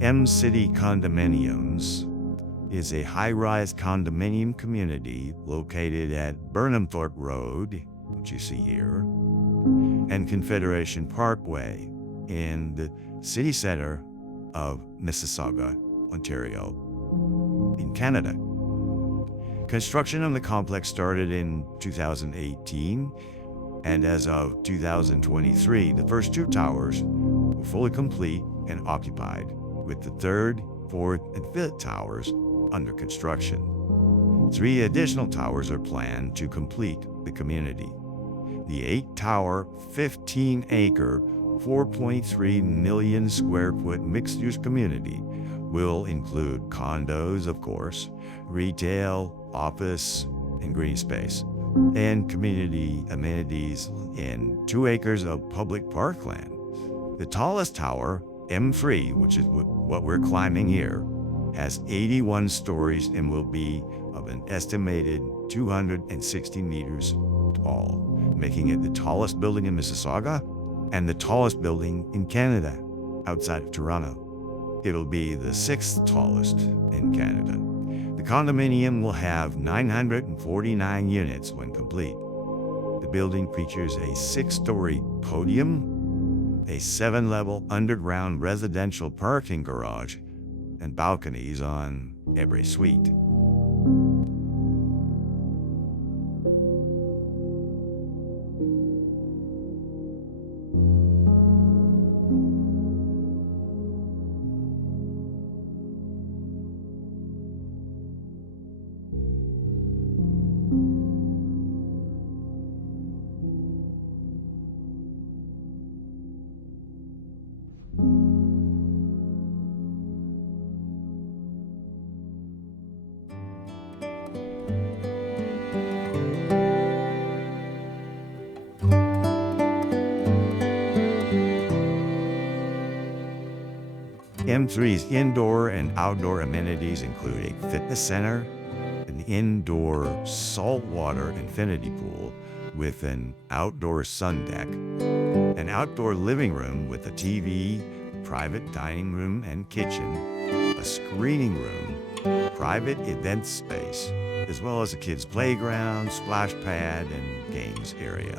M City Condominiums is a high-rise condominium community located at Burnhamthorpe Road, which you see here, and Confederation Parkway in the city center of Mississauga, Ontario, in Canada. Construction on the complex started in 2018, and as of 2023, the first two towers were fully complete and occupied, with the third, fourth, and fifth towers under construction. 3 additional towers are planned to complete the community. The 8-tower, 15-acre, 4.3 million square foot mixed-use community will include condos, of course, retail, office, and green space, and community amenities in 2 acres of public parkland. The tallest tower, M3, which is what we're climbing here, has 81 stories and will be of an estimated 260 meters tall, making it the tallest building in Mississauga and the tallest building in Canada outside of Toronto. It'll be the 6th tallest in Canada. The condominium will have 949 units when complete. The building features a 6-story podium, a 7-level underground residential parking garage, and balconies on every suite. M3's indoor and outdoor amenities include a fitness center, an indoor saltwater infinity pool with an outdoor sun deck, an outdoor living room with a TV, private dining room and kitchen, a screening room, private event space, as well as a kids' playground, splash pad, and games area.